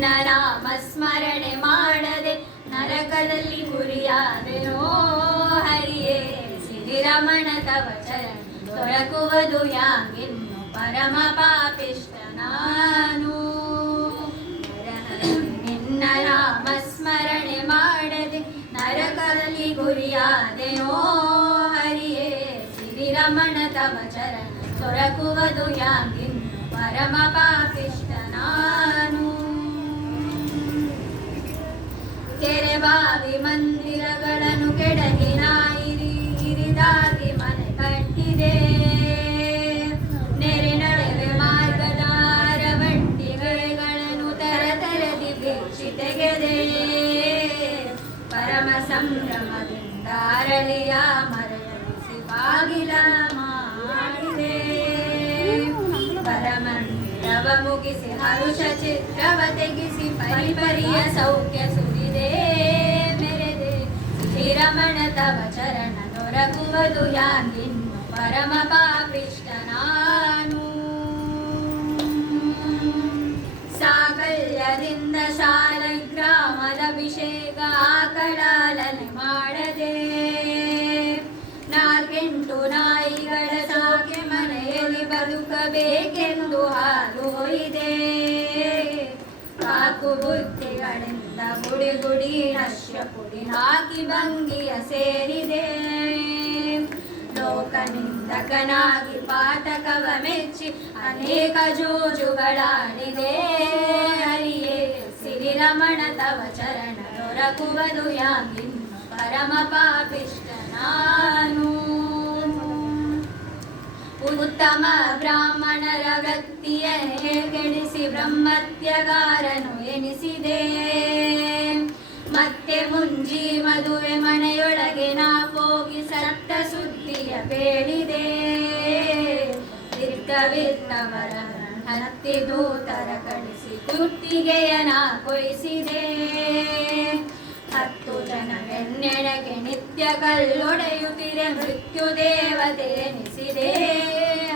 ನಿನ್ನ ನಾಮ ಸ್ಮರಣೆ ಮಾಡದೆ ನರಕದಲ್ಲಿ ಗುರಿಯಾದೆನೋ ಹರಿಯೇ ಸಿರಿರಮಣ ತವ ಚರಣ ದೊರಕುವುದು ಯಾಗಿನ್ನು ಪರಮ ಪಾಪಿಷ್ಟ ನಾನು ನಿನ್ನ ನಾಮ ಸ್ಮರಣೆ ಮಾಡದೆ ನರಕದಲ್ಲಿ ಗುರಿಯಾದೆನೋ ಹರಿಯೇ ಸಿರಿರಮಣ ತವ ಚರಣ ದೊರಕುವುದು ಯಾಗಿನ್ನು ಪರಮ ಪಾಪಿಷ್ಟ ನಾನು ಕೆರೆ ಬಾವಿ ಮಂದಿರಗಳನ್ನು ಕೆಡಹಿ ನಾಯಿರಿ ಹಿರಿದಾಗಿ ಮನೆ ಕಟ್ಟಿದೆ ನೆರೆ ನಡೆವೆ ಮಾರ್ಗದ ಅರವಟ್ಟಿಗೆಗಳನ್ನು ತರತರದಿ ಭಿಕ್ಷಿ ತೆಗೆದೆ ಪರಮ ಸಂಭ್ರಮದಿಂದ ಅರಳಿಯ ಮರಳಿಸಿ ಬಾಗಿಲ ಮಾಡಿದೆ ಪರಮಂದಿರವ ಮುಗಿಸಿ ಹರುಷ ಚಿತ್ರವ ತೆಗಿಸಿ ಪರಿಪರಿಯ ಸೌಖ್ಯ ಸುರಿದೆ ಮೆರೆದೆ ಶ್ರೀರಮಣ ತವ ಚರಣ ದೊರಕುವುದು ಯಾಗಿನ್ನು ಪರಮ ಪಾಪಿಷ್ಟ ನಾನು ಸಾಕಲ್ಯದಿಂದ ಶಾಲಗ್ರಾಮದ ಅಭಿಷೇಕ ಆಕಳಾಲನೆ ಮಾಡದೆ ನಾಲ್ಕೆಂಟು ನಾಯಿಗಳ ಸಾಕೆ ಮನೆಯಲ್ಲಿ ಬದುಕಬೇಕೆಂದು ಹಾಲು ಹೊಯ್ದೆ ಕಾಕು ಬುದ್ಧಿಗಳಿಂದ ಗುಡಿ ಗುಡಿ ನಶ್ಯ ಪುಡಿ ಹಾಕಿ ಭಂಗಿಯ ಸೇರಿದೆ ಲೋಕನಿಂದಕನಾಗಿ ಪಾತಕವ ಮೆಚ್ಚಿ ಅನೇಕ ಜೂಜುಗಳಾಡಿದೆ ಹರಿಯೇ ಸಿರಿರಮಣ ತವ ಚರಣ ದೊರಕುವುದು ಯಾಗಿನ್ನು ಪರಮ ಪಾಪಿಷ್ಟ ನಾನು ಉತ್ತಮ ಬ್ರಾಹ್ಮಣರ ವೃತ್ತಿಯನ್ನೇ ಕೆಡಿಸಿ ಬ್ರಹ್ಮತ್ಯಗಾರನು ಎನಿಸಿದೆ ಮತ್ತೆ ಮುಂಜಿ ಮದುವೆ ಮನೆಯೊಳಗೆ ನಾ ಹೋಗಿ ಸತ್ತ ಸುದ್ದಿಯ ಬೇಡಿದೆ ತೀರ್ಥವಿತ್ತವರ ಹತ್ತಿ ದೂತರ ಕಳಿಸಿ ಕುತ್ತಿಗೆಯ ನಾ ಕೊಯಿಸಿದೆ 10 ಜನವೆನ್ನೆಡೆಗೆ ನಿತ್ಯ ಕಲ್ಲೊಡೆಯುತ್ತಿರೆ ಮೃತ್ಯು ದೇವತೆ ಎನಿಸಿದೆ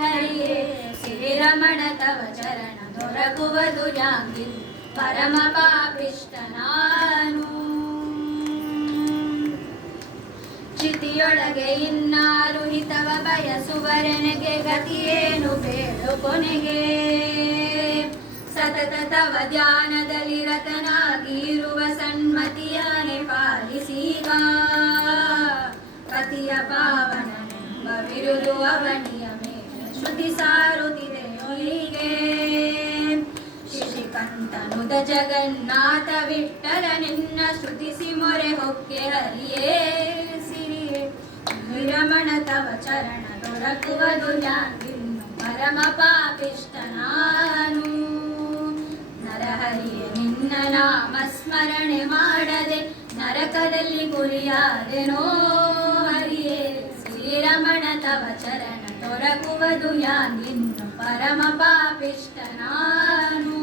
ಹರಿಯೇ ಶ್ರೀರಮಣ ತವ ಚರಣ ದೊರಕುವುದು ಯಾಗಿನ್ನು ಪರಮ ಪಾಪಿಷ್ಟ ನಾನು ಚಿತಿಯೊಳಗೆ ಇನ್ನಾರು ಹಿತವ ಬಯಸುವರೆನೆಗೆ ಗತಿಯೇನು ಬೇಡು ಕೊನೆಗೆ ಸತತ ತವ ಧ್ಯಾನದಲ್ಲಿ ರತನಾಗಿ ಇರುವ ಸನ್ಮತಿಯನೆ ಪಾಲಿಸೀಗ ಪತಿಯ ಪಾವನನೆಂಬ ಬಿರುದು ಅವನಿಯ ಮೇಲೆ ಶ್ರುತಿ ಸಾರುತ್ತಿದೆ ಹೀಗೆ ಶಿಶಿಕಂಠನುದ ಜಗನ್ನಾಥ ವಿಠ್ಠಲ ನಿನ್ನ ಶ್ರುತಿಸಿ ಮೊರೆ ಹೊಕ್ಕೆ ಹರಿಯೇ ಸಿರಿಯೇ ವಿರಮಣ ತವ ಚರಣ ದೊರಕುವುದು ಯಾಗಿನ್ನು ಪರಮ ಪಾಪಿಷ್ಟ ನಾನು ನರಹರಿಯೇ ನಿನ್ನ ನಾಮ ಸ್ಮರಣೆ ಮಾಡದೆ ನರಕದಲ್ಲಿ ಗುರಿಯಾದೆನೋ ಹರಿಯೇ ಶ್ರೀರಮಣ ತವ ಚರಣ ದೊರಕುವುದು ಯಾಗಿನ್ನು ಪರಮ ಪಾಪಿಷ್ಟ ನಾನು